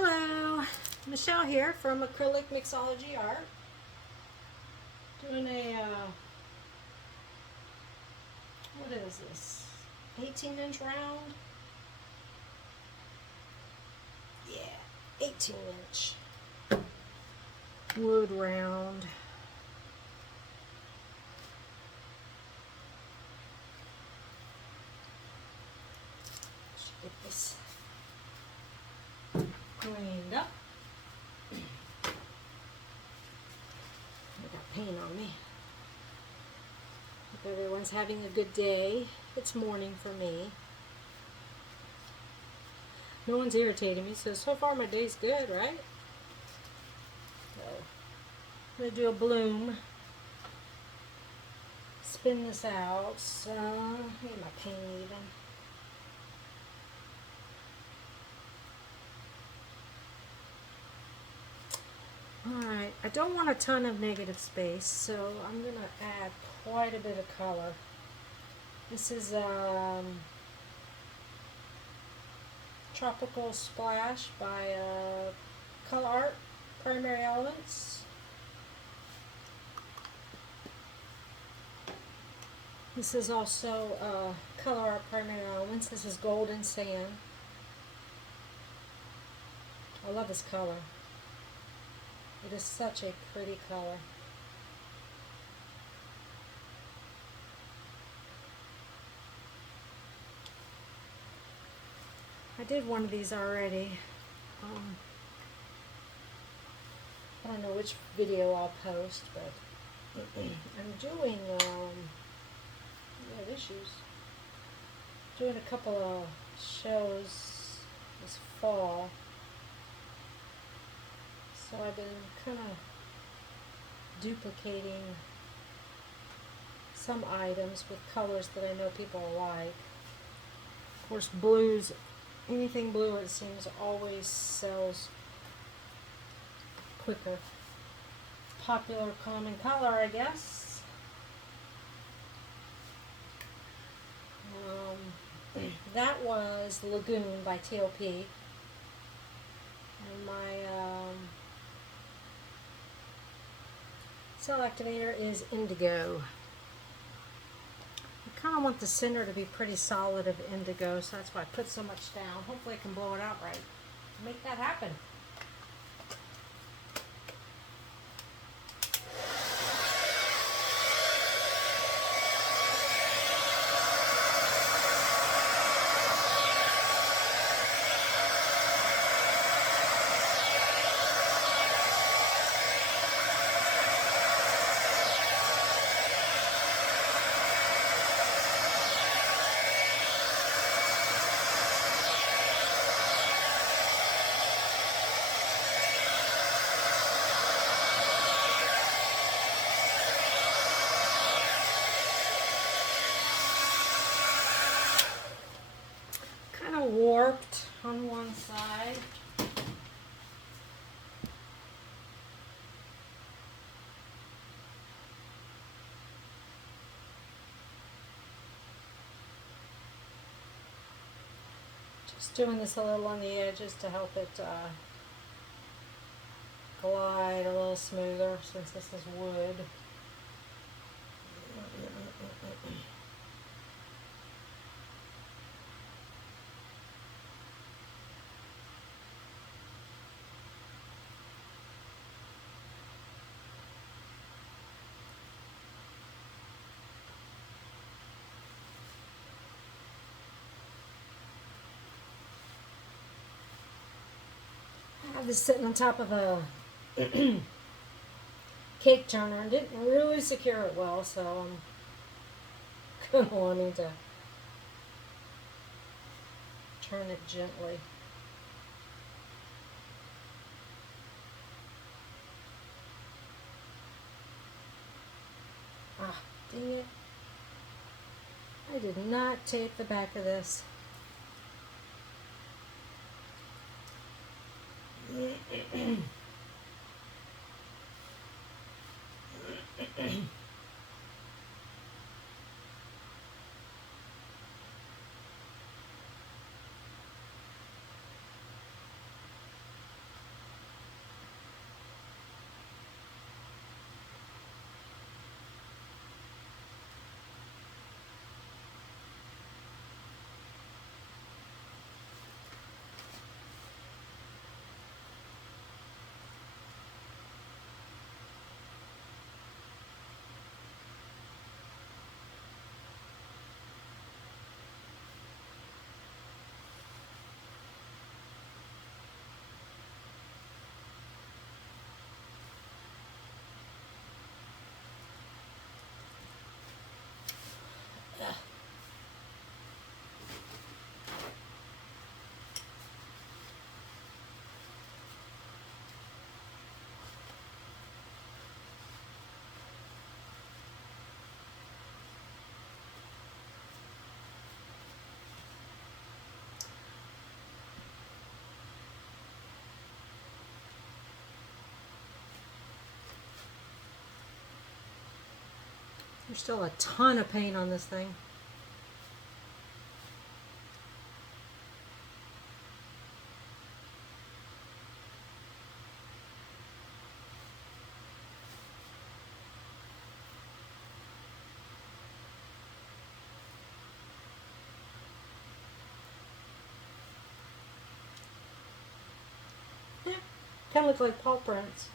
Hello, Michelle here from Acrylic Mixology Art. Doing a, what is this? 18-inch round? Yeah, 18-inch wood round. Should get this cleaned up. I got paint on me. Hope everyone's having a good day. It's morning for me. No one's irritating me, so far my day's good, right? So, I'm going to do a bloom. Spin this out. So, get my paint even. Alright, I don't want a ton of negative space, so I'm going to add quite a bit of color. This is Tropical Splash by Colorarte Primary Elements. This is also Colorarte Primary Elements. This is Golden Sand. I love this color. It is such a pretty color. I did one of these already. I don't know which video I'll post, but I'm doing doing a couple of shows this fall. So I've been kind of duplicating some items with colors that I know people like. Of course, blues, anything blue it seems always sells quicker. Popular common color, I guess. That was Lagoon by TLP. And my cell activator is Indigo. I kind of want the center to be pretty solid of Indigo, so that's why I put so much down. Hopefully I can blow it out right to make that happen. Warped on one side. Just doing this a little on the edges to help it glide a little smoother since this is wood. I have this sitting on top of a cake turner and didn't really secure it well, so I'm kind of wanting to turn it gently. Ah, dang it. I did not tape the back of this. There's still a ton of paint on this thing. Yeah, kind of looks like Paw Prints.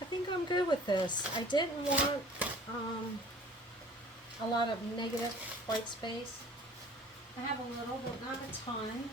I think I'm good with this. I didn't want a lot of negative white space. I have a little, but not a ton.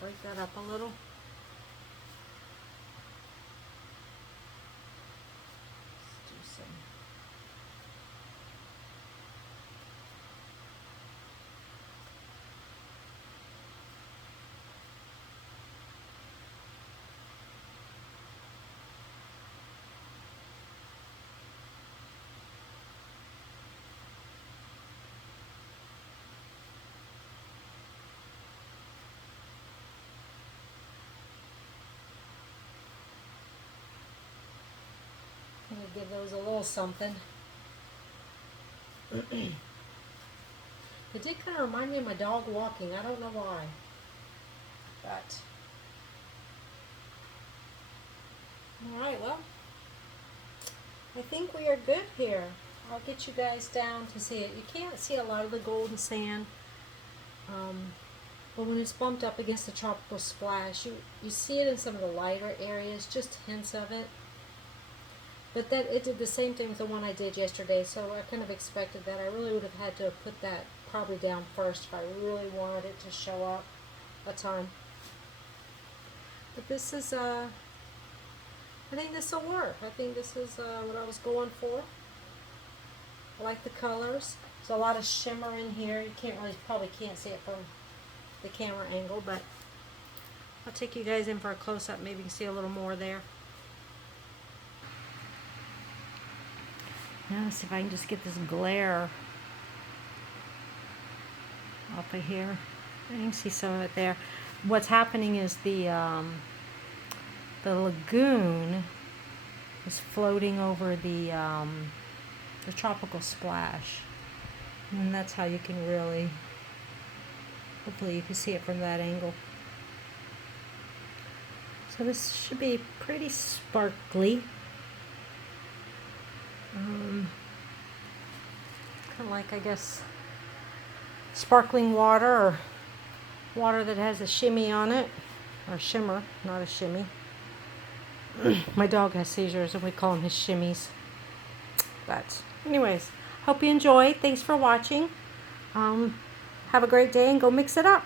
Break that up a little. Let's do some. I'm going to give those a little something. It did kind of remind me of my dog walking. I don't know why. But, alright, well, I think we are good here. I'll get you guys down to see it. You can't see a lot of the golden sand. But when it's bumped up against the tropical splash, you see it in some of the lighter areas, just hints of it. But that it did the same thing with the one I did yesterday, so I kind of expected that. I really would have had to have put that probably down first if I really wanted it to show up a ton. But this is, I think this will work. I think this is what I was going for. I like the colors. There's a lot of shimmer in here. You probably can't see it from the camera angle, but I'll take you guys in for a close-up. Maybe you can see a little more there. Now let's see if I can just get this glare off of here. I can see some of it there. What's happening is the lagoon is floating over the tropical splash, and that's how you can really, hopefully you can see it from that angle. So this should be pretty sparkly. Kind of like, I guess, sparkling water or water that has a shimmy on it, or shimmer, not a shimmy. My dog has seizures and we call them his shimmies. But anyways, hope you enjoyed. Thanks for watching. Have a great day and go mix it up.